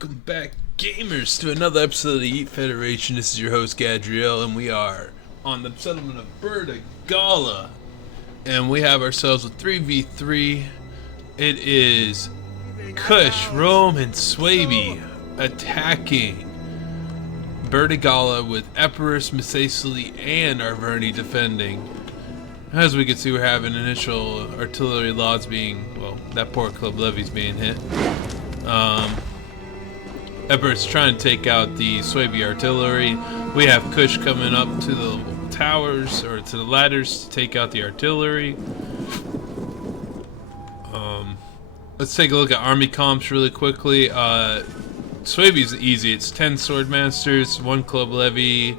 Welcome back, gamers, to another episode of the Yeet Federation. This is your host, Gadriel, and we are on the settlement of Burdigala. And we have ourselves a 3v3. It is Kush, Rome, and Suebi attacking Burdigala with Epirus, Masaesylli, and Arverni defending. As we can see, we're having initial artillery loss being, well, that poor club levy's being hit. Epirus trying to take out the Suebi artillery. We have Kush coming up to the towers, or to the ladders, to take out the artillery. Let's take a look at army comps really quickly. Suebi's easy. It's 10 sword masters, 1 club levy,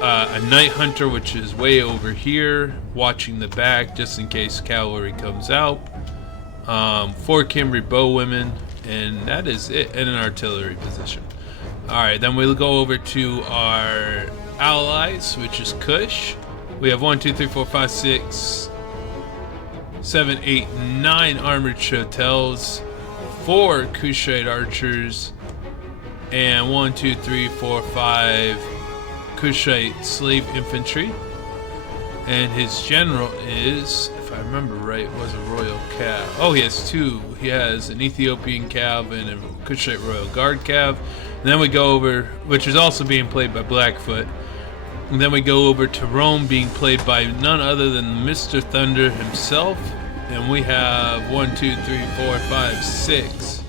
a night hunter, which is way over here, watching the back just in case cavalry comes out. 4 Kimberly bowwomen, and that is it, in an artillery position. Alright, then we'll go over to our allies, which is Kush. We have 1, 2, 3, 4, 5, 6, 7, 8, 9 armored chotels, 4 Kushite archers, and 1, 2, 3, 4, 5 Kushite slave infantry. And his general is, if I remember right, was a royal cav. Oh, he has 2. He has an Ethiopian cav and a Kushite royal guard cav. And then we go over, which is also being played by Blackfoot. And then we go over to Rome, being played by none other than Mr. Thunder himself. And we have 1, 2, 3, 4, 5, 6,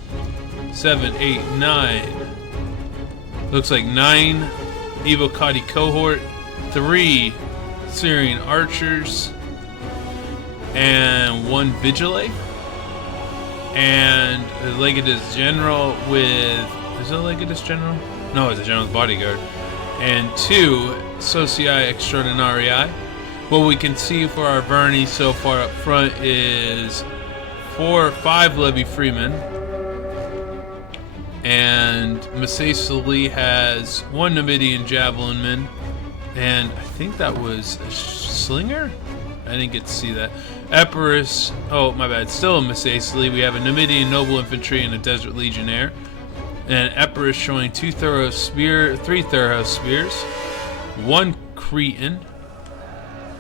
7, 8, 9. Looks like 9 Evocati cohort, 3 Syrian archers, and 1 vigile, and a legatus general with, is it a legatus general? No, it's a general's bodyguard, and 2 socii extraordinarii. What we can see for our Arverni so far up front is 4 or 5 levy freemen, and Masaesylli has 1 Numidian javelinman, and I think that was a slinger? I didn't get to see that. Epirus, oh my bad, still a Masaesylli. We have a Numidian noble infantry and a desert legionnaire. And Epirus showing 3 Thoros spears, 1 Cretan,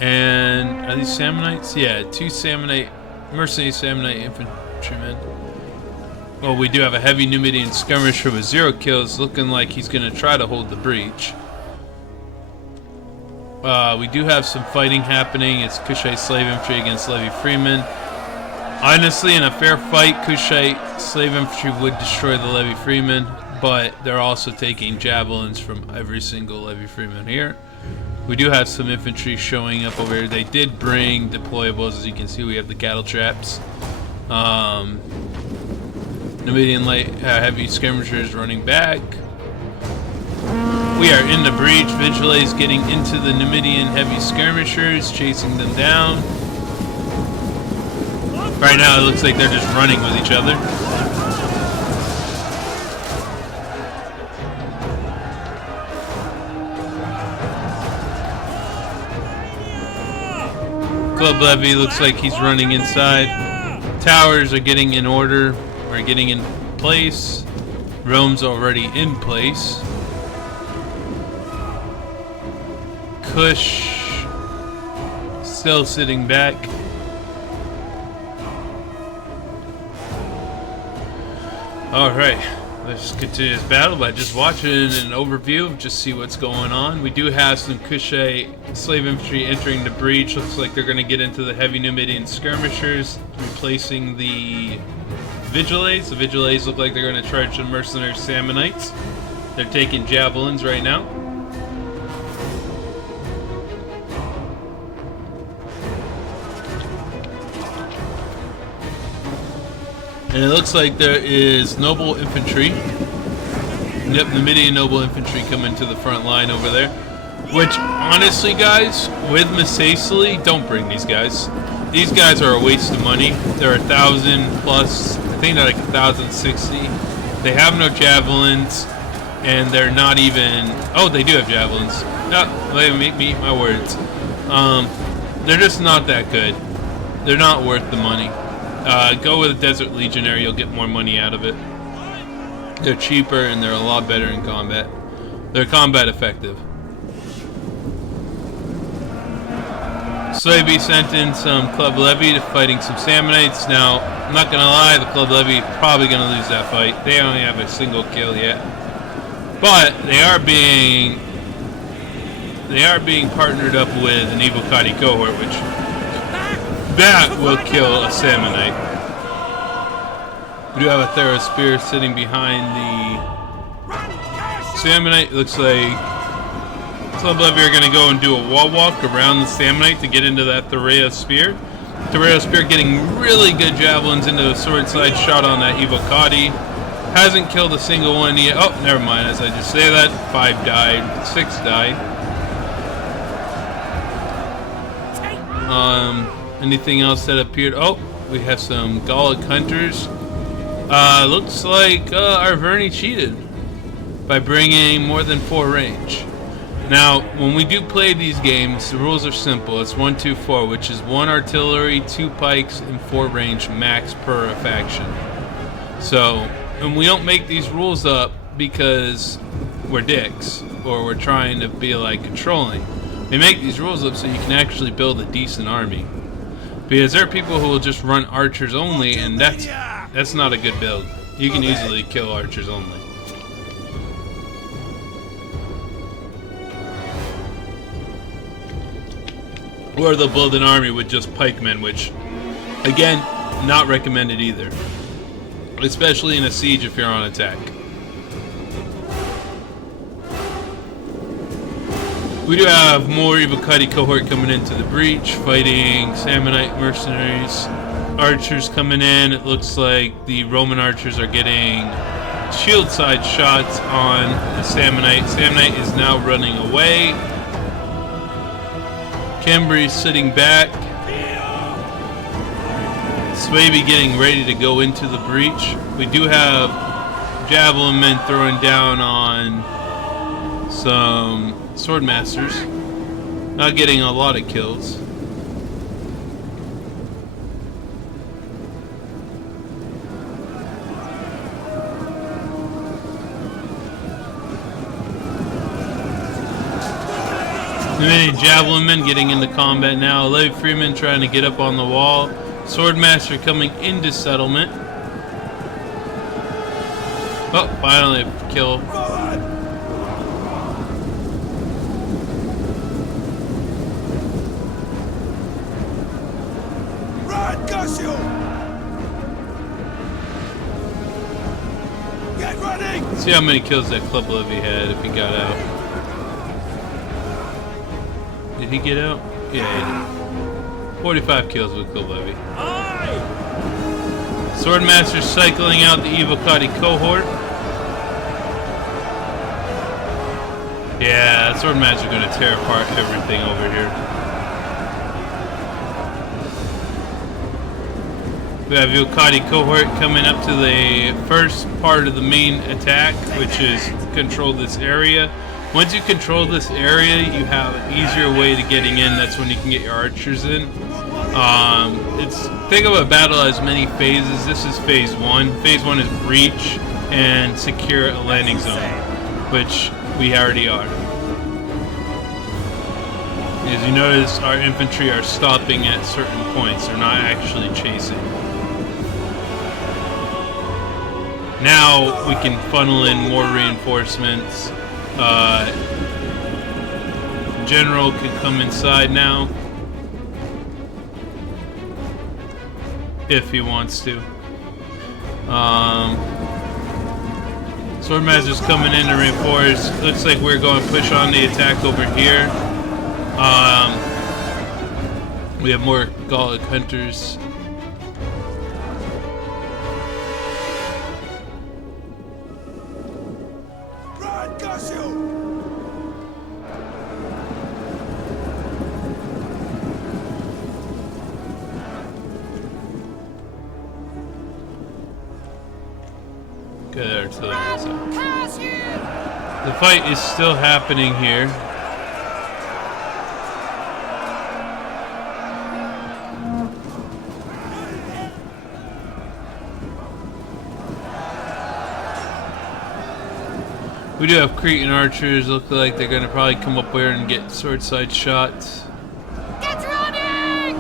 and are these Sammonites? Yeah, 2 mercenary Samnite infantrymen. Well, we do have a heavy Numidian skirmisher with 0 kills, looking like he's going to try to hold the breach. We do have some fighting happening. It's Kushite slave infantry against levy freemen. Honestly, in a fair fight, Kushite slave infantry would destroy the levy freemen, but they're also taking javelins from every single levy freeman here. We do have some infantry showing up over here. They did bring deployables. As you can see, we have the cattle traps. Numidian light heavy skirmishers running back. We are in the breach. Vigiles getting into the Numidian heavy skirmishers, chasing them down. Right now it looks like they're just running with each other. Club levy looks like he's running inside. Towers are getting in order, or getting in place. Rome's already in place. Kush still sitting back. Alright, let's continue this battle by just watching an overview, just see what's going on. We do have some Kushite slave infantry entering the breach. Looks like they're going to get into the heavy Numidian skirmishers, replacing the Vigiles. The Vigiles look like they're going to charge the mercenary Sammonites. They're taking javelins right now. And it looks like there is noble infantry. Yep, Numidian noble infantry coming to the front line over there. Which, honestly, guys, with Masaesylli, don't bring these guys. These guys are a waste of money. They're 1,000 plus. I think they're like 1,060. They have no javelins, and they're not even. Oh, they do have javelins. No, let me eat my words. They're just not that good. They're not worth the money. Go with a Desert Legionary, you'll get more money out of it. They're cheaper and they're a lot better in combat. They're combat effective. Suebi sent in some Club Levy to fighting some Sammonites. Now, I'm not gonna lie, the Club Levy probably gonna lose that fight. They only have a single kill yet, but they are being partnered up with an Evocati cohort, which that will kill a Sammonite. We do have a Thero Spear sitting behind the Sammonite. It looks like Club Levy are going to go and do a wall walk around the Sammonite to get into that Thero Spear. Thero Spear getting really good javelins into a sword side shot on that Evocati. Hasn't killed a single one yet. Oh, never mind. As I just say that, 5 died, 6 died. Anything else that appeared? Oh, we have some Gallic hunters. Looks like Arverni cheated by bringing more than 4 range. Now, when we do play these games, the rules are simple. It's 1, 2, 4, which is 1 artillery, 2 pikes, and 4 range max per faction. So, and we don't make these rules up because we're dicks or we're trying to be like controlling. We make these rules up so you can actually build a decent army. Because there are people who will just run archers only, and that's not a good build. You can easily kill archers only. Or they'll build an army with just pikemen, which, again, not recommended either. Especially in a siege if you're on attack. We do have more Evocati cohort coming into the breach, fighting Sammonite mercenaries. Archers coming in. It looks like the Roman archers are getting shield side shots on the Sammonite. Sammonite is now running away. Cambry's sitting back. Suebi getting ready to go into the breach. We do have javelin men throwing down on some sword masters. Not getting a lot of kills. Many javelin men getting into combat now. Levy Freeman trying to get up on the wall. Swordmaster coming into settlement. Oh, finally a kill. Run, Kush! Get running! See how many kills that Club Levy had if he got out. Did he get out? Yeah, he did. 45 kills with Club Levy. Swordmaster cycling out the Evocati cohort. Yeah, Swordmaster going to tear apart everything over here. We have Evocati cohort coming up to the first part of the main attack, which is control this area. Once you control this area, you have an easier way to getting in. That's when you can get your archers in. Think of a battle as many phases. This is phase 1. Phase 1 is breach and secure a landing zone, which we already are. As you notice, our infantry are stopping at certain points. They're not actually chasing. Now we can funnel in more reinforcements. General can come inside now if he wants to. Swordmaster's coming in to reinforce. Looks like we're going to push on the attack over here. We have more Gallic hunters. Good artillery. The fight is still happening here. We do have Cretan archers. Look like they're gonna probably come up here and get sword side shots. Get running!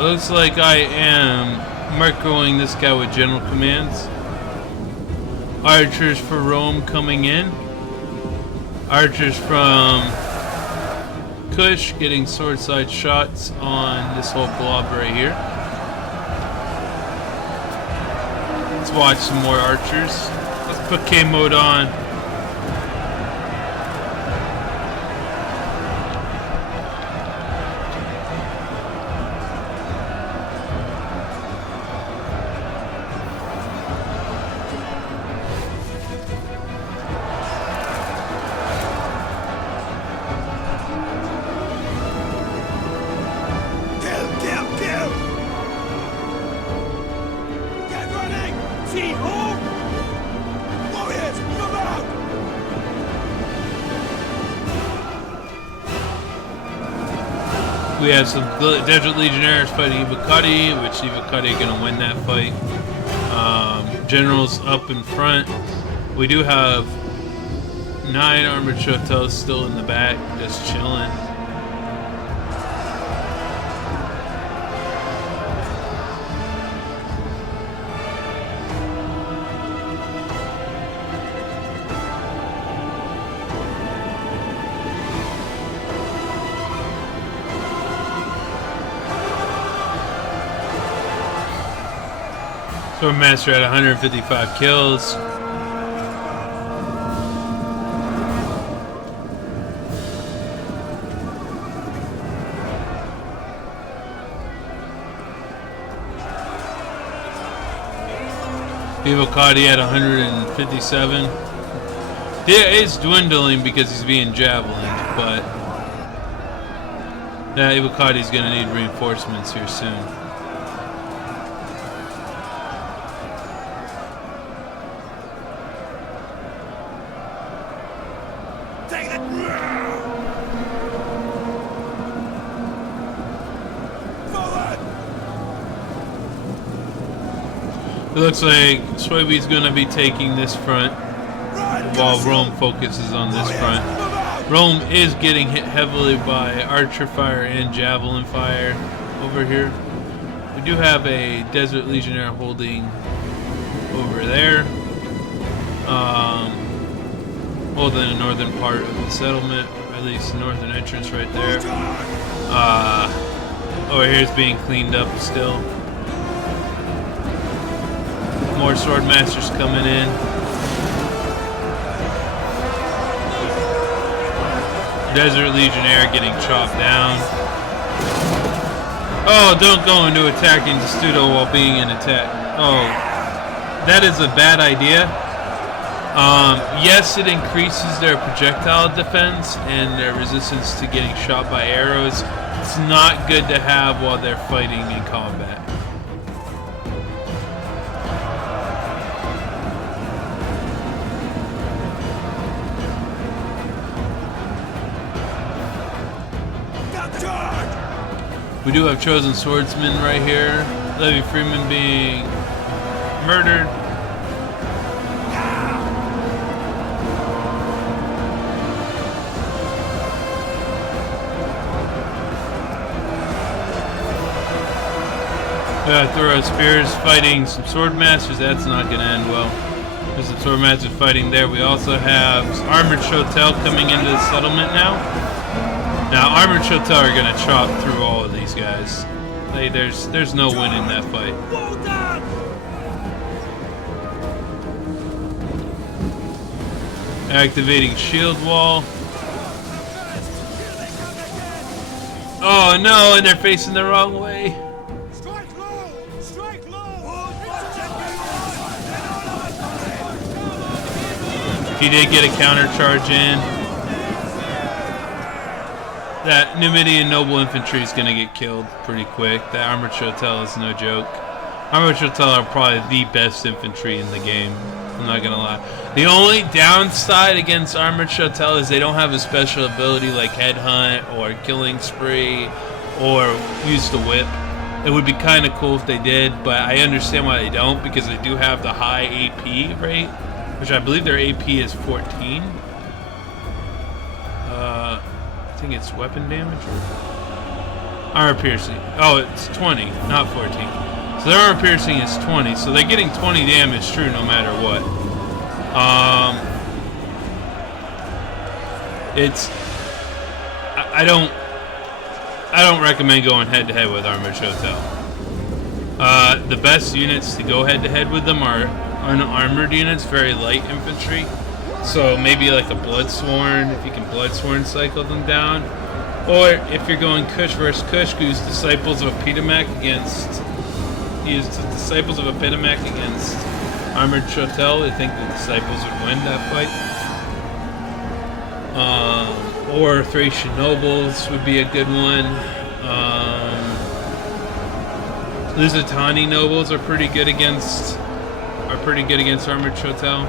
Looks like I am microing this guy with general commands. Archers for Rome coming in. Archers from Kush getting sword side shots on this whole blob right here. Let's watch some more archers. Let's put K mode on. We have some Desert Legionnaires fighting Ivocati, which Ivocati are going to win that fight. Generals up in front. We do have 9 armored Chotels still in the back, just chilling. Swordmaster at 155 kills. Ivocati at 157. Yeah, it's dwindling because he's being javelined, but Ivocati's gonna need reinforcements here soon. It looks like Suebi's going to be taking this front while Rome focuses on this front. Rome is getting hit heavily by archer fire and javelin fire over here. We do have a Desert Legionnaire holding over there. Holding the northern part of the settlement, or at least the northern entrance right there. Over here is being cleaned up still. More swordmasters coming in. Desert Legionnaire getting chopped down. Oh, don't go into attacking Testudo while being in attack. Oh, that is a bad idea. Yes, it increases their projectile defense and their resistance to getting shot by arrows. It's not good to have while they're fighting in combat. We do have chosen swordsmen right here. Levy Freeman being murdered. Thorough Spears fighting some swordmasters. That's not going to end well. There's some swordmasters fighting there. We also have armored Chotel coming into the settlement now. Now, armored Chotel are going to chop through all of these guys. There's no win in that fight. Activating shield wall. Oh no, and they're facing the wrong way. He did get a counter charge in. That Numidian noble infantry is going to get killed pretty quick. That armored Chotel is no joke. Armored Chotel are probably the best infantry in the game. I'm not going to lie. The only downside against armored Chotel is they don't have a special ability like Headhunt or Killing Spree or use the whip. It would be kind of cool if they did, but I understand why they don't, because they do have the high AP rate, which I believe their AP is 14. I think it's weapon damage or armor piercing. Oh, it's 20, not 14. So their armor piercing is 20, so they're getting 20 damage true no matter what. I don't recommend going head to head with Armored Chotel. The best units to go head to head with them are unarmored units, very light infantry. So maybe like a Bloodsworn, if you can Bloodsworn cycle them down. Or if you're going Kush versus Kush, use Disciples of Epidemic against Armored Chotel. I think the Disciples would win that fight. Or Thracian Nobles would be a good one. Lusitani Nobles are pretty good against Armored Chotel.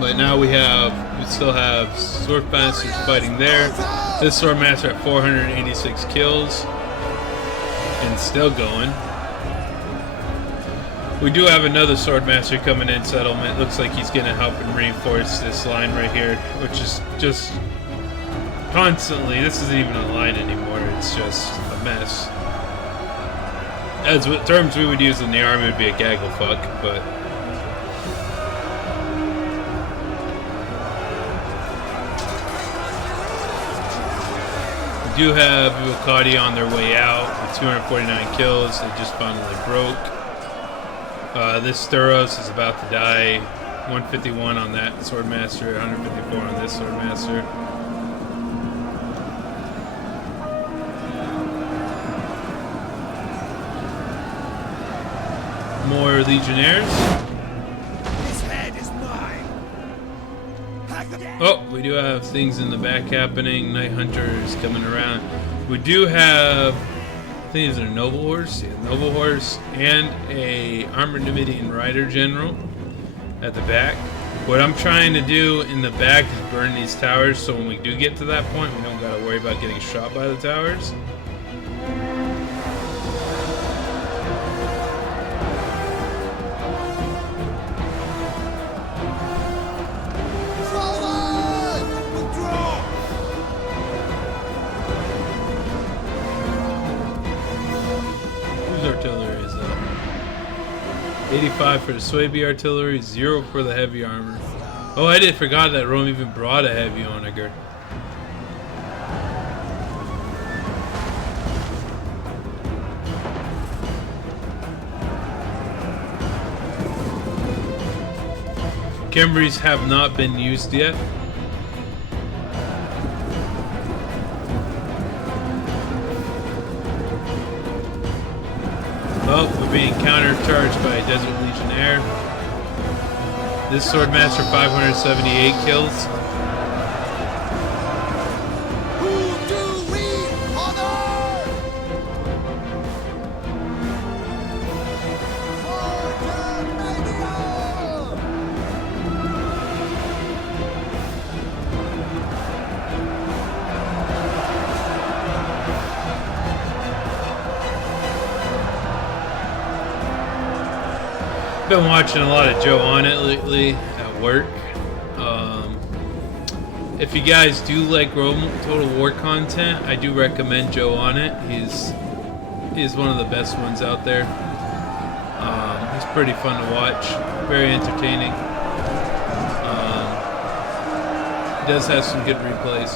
But now we still have Swordmasters fighting there. This Swordmaster at 486 kills and still going. We do have another Swordmaster coming in settlement. Looks like he's going to help and reinforce this line right here, which is just constantly. This isn't even a line anymore. It's just a mess. As what terms we would use in the army would be a gaggle fuck, but. We do have Ukadi on their way out with 249 kills. They just finally broke. This Thuros is about to die. 151 on that Swordmaster, 154 on this Swordmaster. More Legionnaires. His head is mine. Oh, we do have things in the back happening. Night Hunters coming around. We do have, I think these are Noble Horse, yeah, Noble Horse, and a Armored Numidian Rider General at the back. What I'm trying to do in the back is burn these towers, so when we do get to that point, we don't gotta worry about getting shot by the towers. Artillery is up. 85 for the Suebi artillery, 0 for the heavy armor. Oh, I forgot that Rome even brought a heavy onager. Cambries have not been used yet. Oh, we're being counter-charged by a Desert Legionnaire. This Swordmaster, 578 kills. Who do we honor? Been watching a lot of Joe on it lately at work. If you guys do like Rome Total War content, I do recommend Joe on it. He's one of the best ones out there. He's pretty fun to watch, very entertaining. He does have some good replays.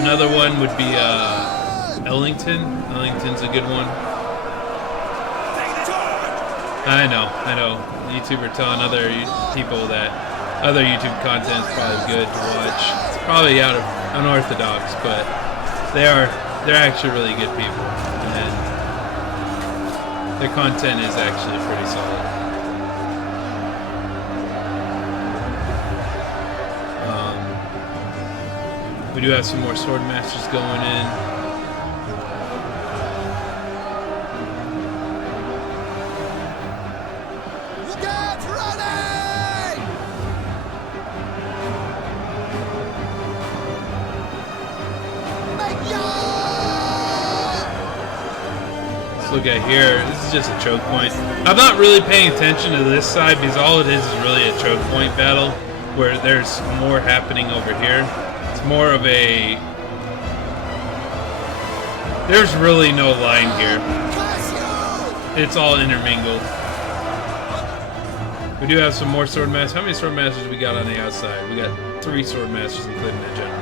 Another one would be Ellington. Ellington's a good one. I know. YouTuber telling other people that other YouTube content is probably good to watch. It's probably out of unorthodox, but they're actually really good people, and their content is actually pretty solid. We do have some more Swordmasters going in. look at here. This is just a choke point. I'm not really paying attention to this side because all it is really a choke point battle where there's more happening over here. It's more of a... There's really no line here. It's all intermingled. We do have some more swordmasters. How many swordmasters we got on the outside? We got 3 swordmasters, including the general.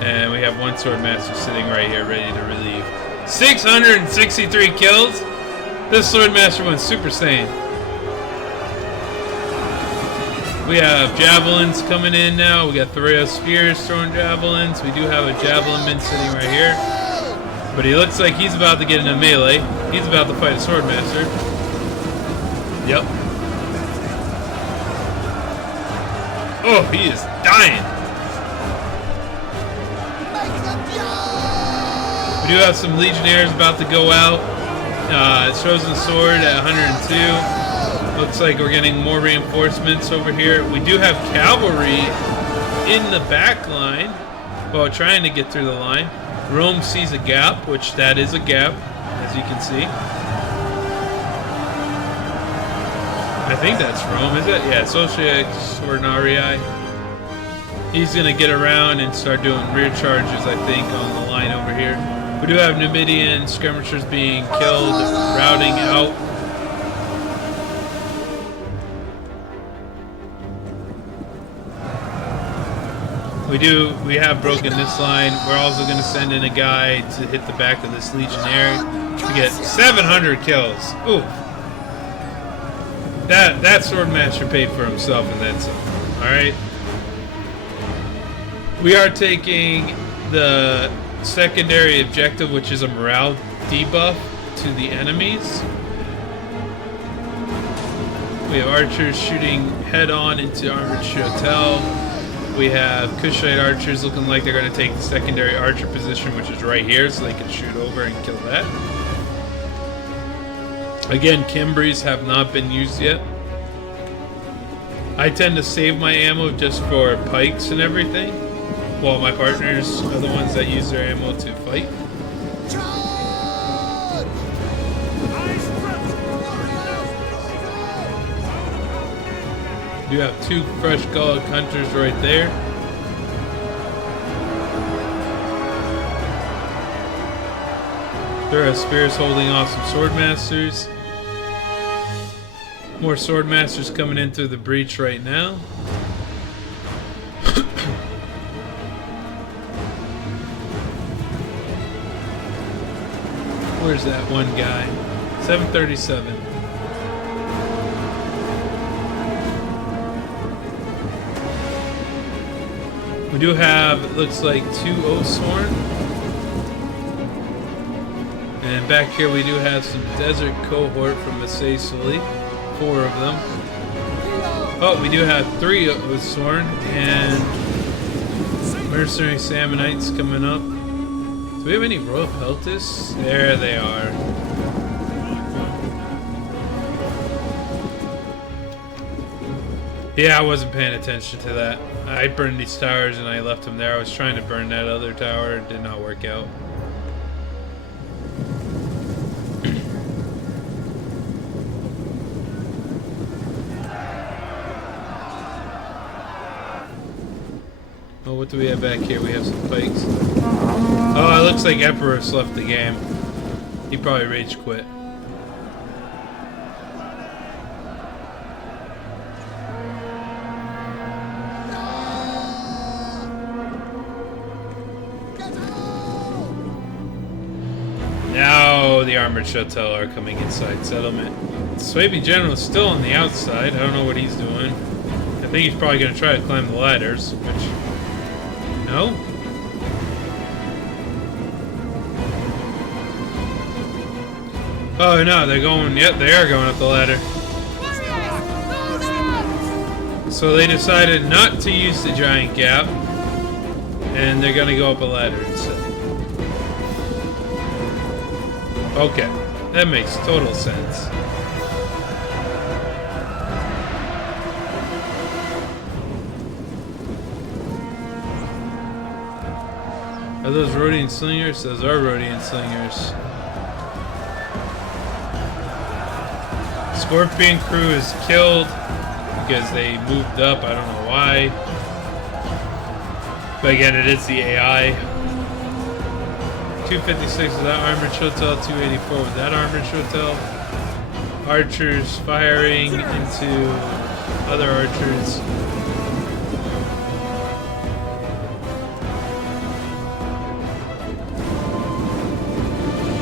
And we have 1 swordmaster sitting right here, ready to relieve. 663 kills. This swordmaster went Super Saiyan. We have javelins coming in now. We got Thoreau spears throwing javelins. We do have a javelin man sitting right here. But he looks like he's about to get in a melee. He's about to fight a swordmaster. Yep. Oh, he is dying. We do have some legionnaires about to go out. Chosen sword at 102. Looks like we're getting more reinforcements over here. We do have cavalry in the back line while trying to get through the line. Rome sees a gap, which that is a gap, as you can see. I think that's Rome, is it? Yeah, Socia Extraordinarii. He's going to get around and start doing rear charges, I think, on the line over here. We do have Numidian skirmishers being killed, routing out. We have broken this line. We're also going to send in a guy to hit the back of this legionnaire to get 700 kills. Ooh. That swordmaster paid for himself and then some. Alright. We are taking the secondary objective, which is a morale debuff to the enemies. We have archers shooting head on into armored Chotel. We have Kushite archers looking like they're going to take the secondary archer position, which is right here, so they can shoot over and kill that. Again, Kimbries have not been used yet. I tend to save my ammo just for pikes and everything, while my partners are the ones that use their ammo to fight. You have 2 fresh Gallic hunters right there. There are spears holding off some swordmasters. More swordmasters coming in through the breach right now. Where's that one guy? 737. We do have, it looks like, 2 Oathsworn. And back here we do have some desert cohort from Masaesylli. 4 of them. Oh, we do have 3 Oathsworn and mercenary Sammonites coming up. Do we have any Royal Peltists? There they are. Yeah, I wasn't paying attention to that. I burned these towers and I left them there. I was trying to burn that other tower. It did not work out. Oh, what do we have back here? We have some pikes. Oh, it looks like Epirus left the game. He probably rage quit. Now the armored Chotel are coming inside settlement. The Suebi general is still on the outside. I don't know what he's doing. I think he's probably going to try to climb the ladders, which... No? Oh no, they're going, yep, they are going up the ladder. So they decided not to use the giant gap, and they're gonna go up a ladder instead. Okay, that makes total sense. Are those Rhodian slingers? Those are Rhodian slingers. Scorpion crew is killed because they moved up. I don't know why. But again, it is the AI. 256 with that armored shotel, 284 with that armored shotel. Archers firing into other archers.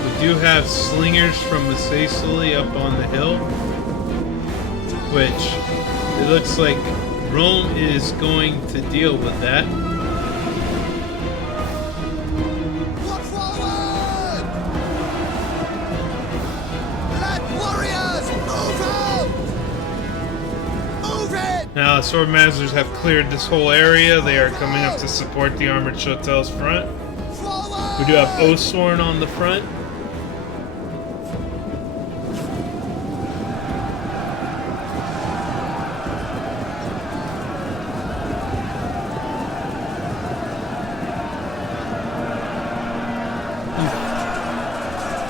We do have slingers from Masaesylli up on the hill, which it looks like Rome is going to deal with that. Look forward! Let warriors move out! Move it! Now, the Swordmasters have cleared this whole area. They are coming up to support the armored shotel's front. Forward! We do have Osworn on the front.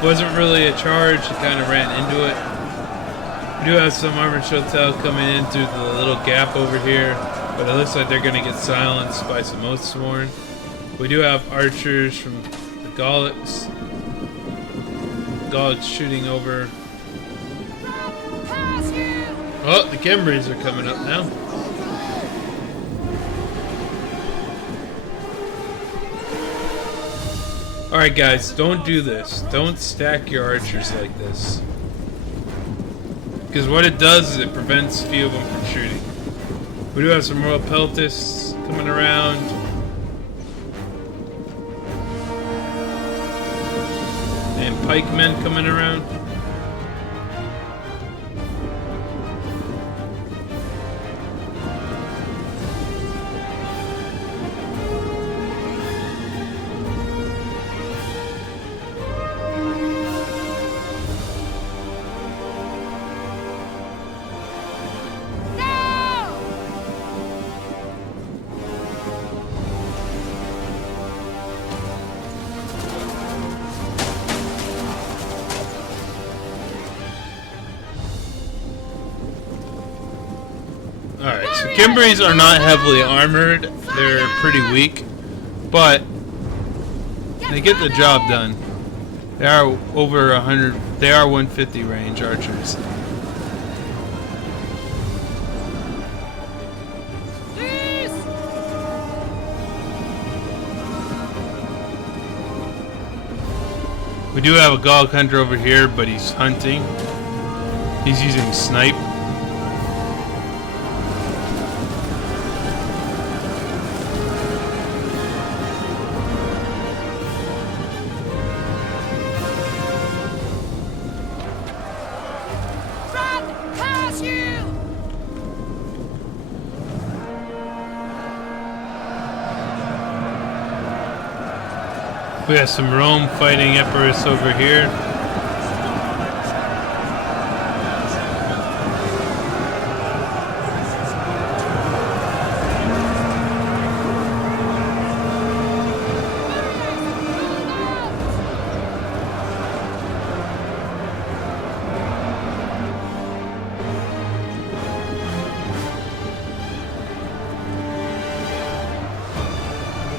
Wasn't really a charge, he kind of ran into it. We do have some armored shotel coming in through the little gap over here, but it looks like they're going to get silenced by some Oathsworn. We do have archers from the Gallics. Gallics shooting over. Pass you! Oh, the Kembrys are coming up now. Alright guys, don't do this. Don't stack your archers like this. Because what it does is it prevents a few of them from shooting. We do have some Royal Peltists coming around. And pikemen coming around. Alright, so Kembrys are not heavily armored. They're pretty weak. But they get the job done. They are over 100. They are 150 range archers. Please! We do have a Gallic hunter over here, but he's hunting. He's using snipe. Pass you! We have some Rome fighting Epirus over here.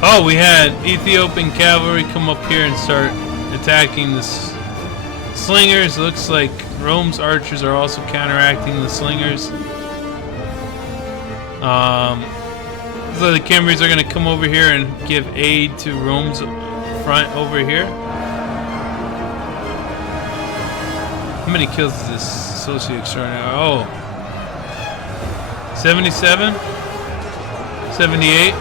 Oh, we had Ethiopian cavalry come up here and start attacking the slingers. Looks like Rome's archers are also counteracting the slingers. So the Kembrys are going to come over here and give aid to Rome's front over here. How many kills is this Socio Extraordinary? Oh. 77? 78?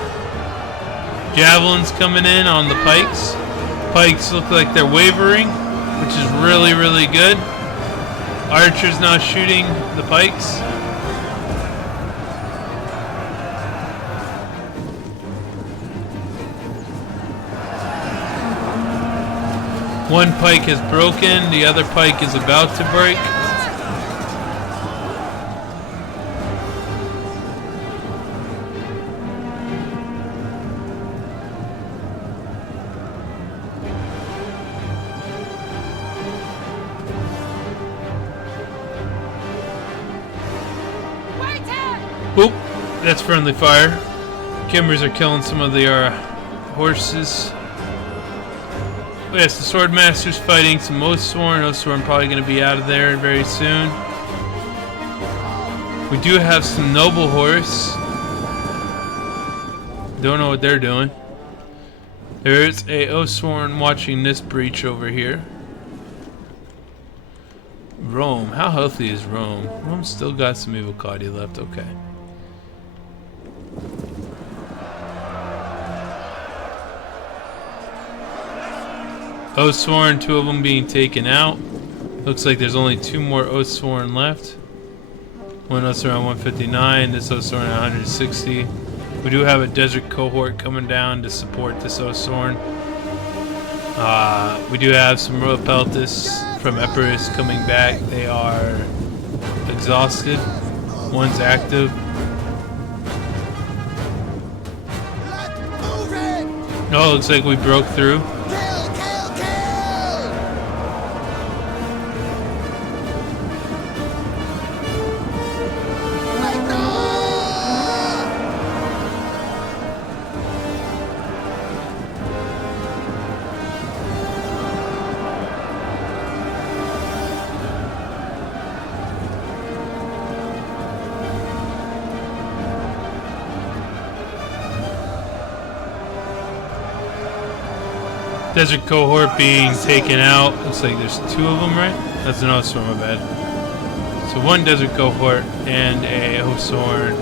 Javelins coming in on the pikes. Pikes look like they're wavering, which is really, really good. Archers now shooting the pikes. One pike has broken, the other pike is about to break. Oop, that's friendly fire. Kimbers are killing some of the horses. Oh, yes, the Swordmaster's fighting some Oathsworn. Oathsworn probably going to be out of there very soon. We do have some Noble Horse. Don't know what they're doing. There's a Oathsworn watching this breach over here. Rome. How healthy is Rome? Rome's still got some evil Claudia left. Okay. Oathsworn, 2 of them being taken out. Looks like there's only 2 more Oathsworn left. One Oathsworn at 159, this Oathsworn at 160. We do have a desert cohort coming down to support this Oathsworn. We do have some Royal Peltis from Epirus coming back. They are exhausted. One's active. Oh, looks like we broke through. Desert cohort being taken out. Looks like there's 2 of them, right? That's an Oathsworn, my bad. So 1 desert cohort and a Oathsworn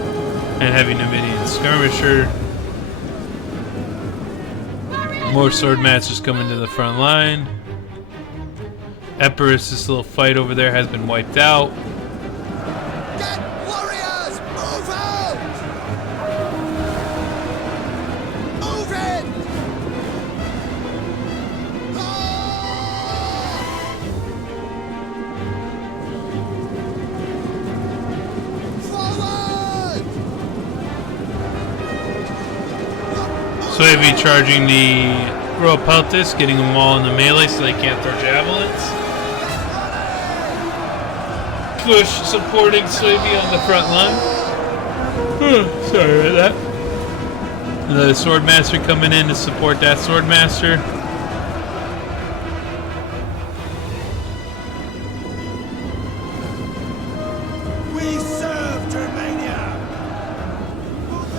and heavy Numidian skirmisher. More Swordmasters coming to the front line. Epirus, this little fight over there has been wiped out. Get warriors! Move out! Move in! Forward! Suebi charging the Royal Peltis, getting them all in the melee so they can't throw javelins. Kush supporting Suebi on the front line. Sorry about that. The Swordmaster coming in to support that Swordmaster. We serve Germania! Move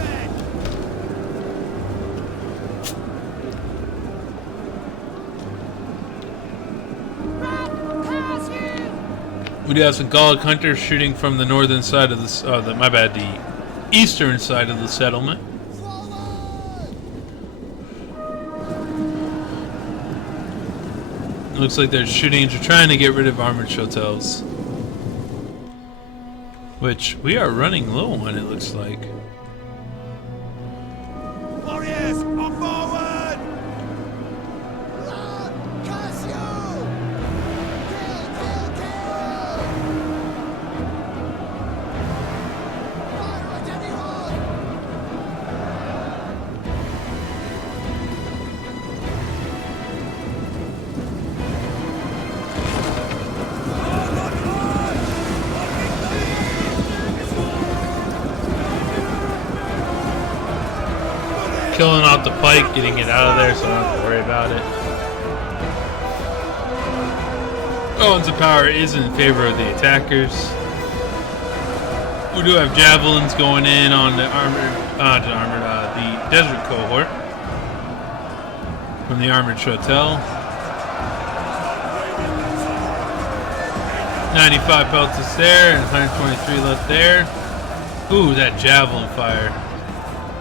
Pass you! We do have some Gallic hunters shooting from the northern side of the eastern side of the settlement. Looks like they're shooting, they're trying to get rid of armored hotels. Which we are running low on, it looks like. Warriors, on forward! Run! Cassio! Kill, kill, kill! Fire at anyone! Killing off the pike, getting it out of there so I don't have to worry about it. Owens of Power is in favor of the attackers. We do have javelins going in on the the desert cohort from the armored Chotel. 95 pelts there and 123 left there. Ooh, that javelin fire.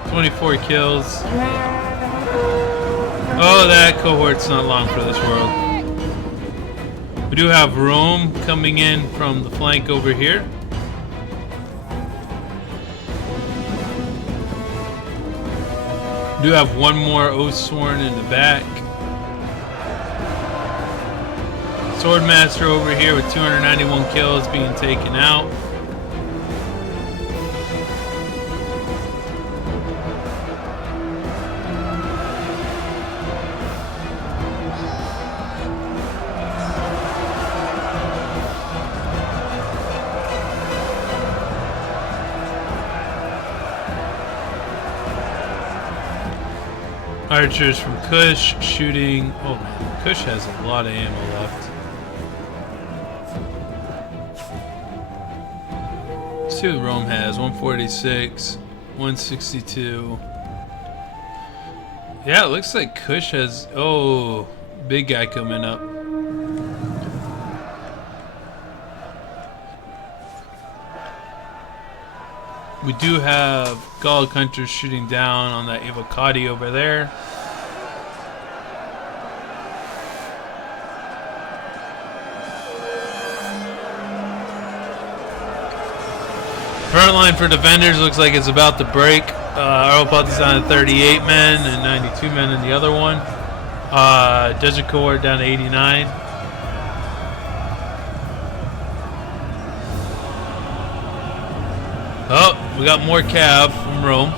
24 kills. Oh, that cohort's not long for this world. We do have Rome coming in from the flank over here. We do have 1 more Oathsworn in the back. Swordmaster over here with 291 kills being taken out. Archers from Kush shooting. Oh man, Kush has a lot of ammo left. Let's see what Rome has. 146, 162. Yeah, it looks like Kush has. Oh, big guy coming up. We do have Gallic Hunters shooting down on that Evocati over there. Front line for defenders looks like it's about to break. Our opponent's down to 38 men and 92 men in the other one. Desert Cohort down to 89. Oh, we got more cav from Rome.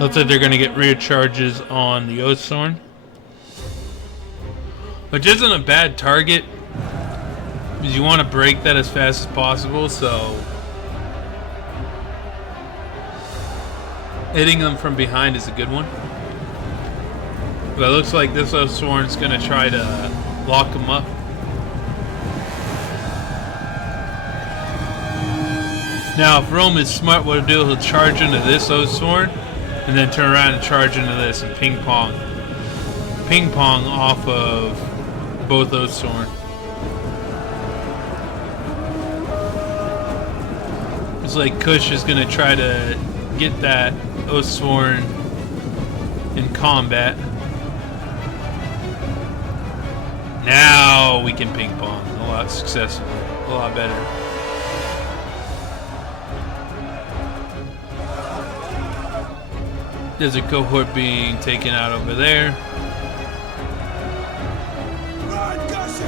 Looks like they're going to get rear charges on the Oathsworn, which isn't a bad target because you want to break that as fast as possible, so hitting them from behind is a good one. But it looks like this Oathsworn is going to try to lock him up. Now, if Rome is smart, what he'll do, he'll charge into this Oathsworn and then turn around and charge into this and ping pong off of both Oathsworn. It's like Kush is going to try to get that Oathsworn in combat. Now we can ping pong a lot successfully, a lot better. There's a cohort being taken out over there. Run, Kush!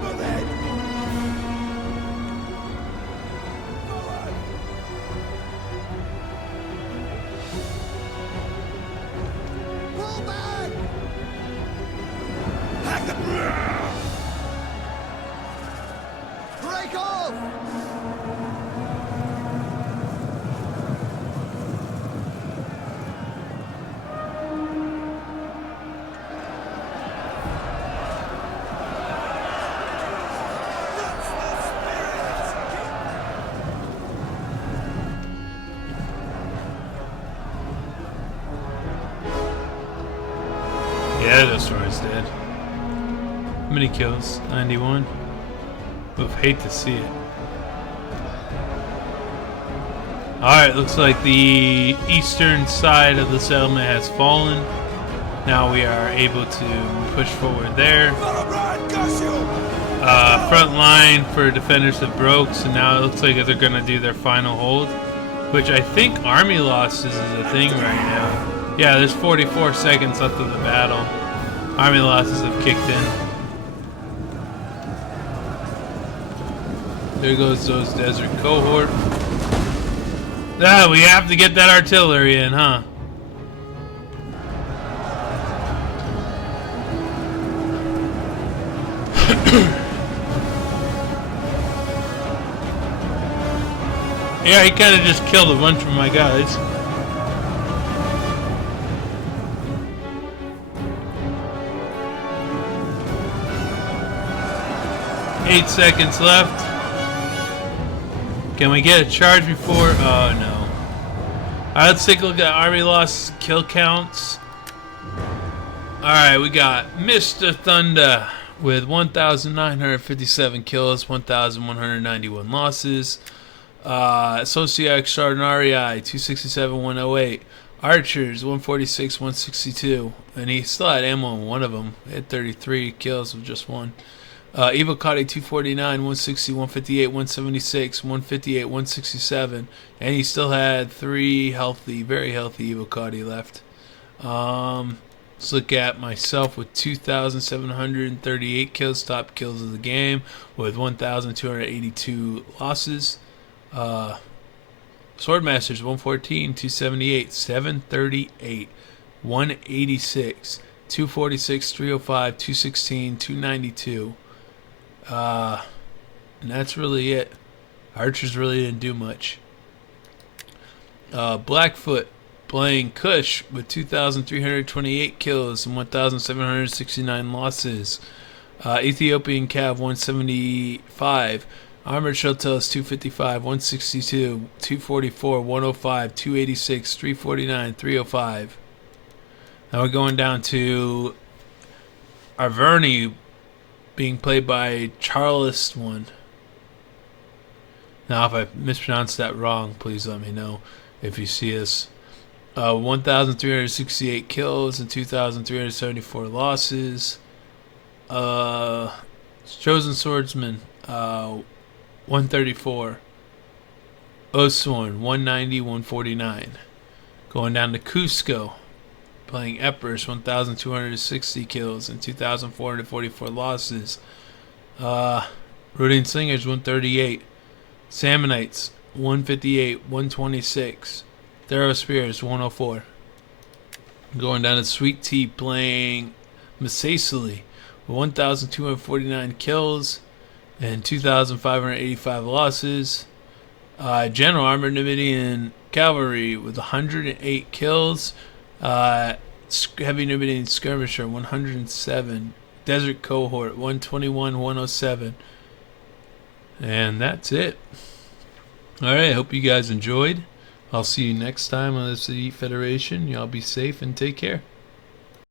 Move it! Forward! Pull back! Hack the... Break off! Dead. How many kills? 91. Oof, hate to see it. Alright, looks like the eastern side of the settlement has fallen. Now we are able to push forward there. Front line for defenders have broke, so now it looks like they're going to do their final hold, which I think army losses is a thing right now. Yeah, there's 44 seconds left of the battle. Army losses have kicked in. There goes those desert cohort. Ah, we have to get that artillery in, huh? Yeah, he kind of just killed a bunch of my guys. Eight seconds left. Can we get a charge before? Oh no. Alright, let's take a look at army loss kill counts. Alright, we got Mr. Thunder with 1,957 kills, 1,191 losses. Socii Extraordinarii 267, 108. Archers 146, 162, and he still had ammo on one of them. He had 33 kills with just one. Evocati 249, 160, 158, 176, 158, 167, and he still had 3 healthy, very healthy Evocati left. Let's look at myself with 2,738 kills, top kills of the game, with 1,282 losses. Swordmasters 114, 278, 738, 186, 246, 305, 216, 292. And that's really it. Archers really didn't do much. Blackfoot playing Kush with 2,328 kills and 1,769 losses. Ethiopian Cav 175. Armored Shelltails 255, 162, 244, 105, 286, 349, 305. Now we're going down to Arverni being played by Charles one. Now, if I mispronounced that wrong, please let me know if you see this. 1,368 kills and 2,374 losses. Chosen Swordsman, 134. Osworn, 190, 149. Going down to Cusco, playing Epirus, 1,260 kills and 2,444 losses. Rooting Slingers, 138. Sammonites, 158, 126. Thorough Spears, 104. Going down to Sweet Tea, playing Masaesylli, 1,249 kills and 2,585 losses. General Armored Numidian Cavalry with 108 kills. Heavy Numidian Skirmisher, 107. Desert Cohort, 121, 107. And that's it. Alright, hope you guys enjoyed. I'll see you next time on this Yeet Federation. Y'all be safe and take care.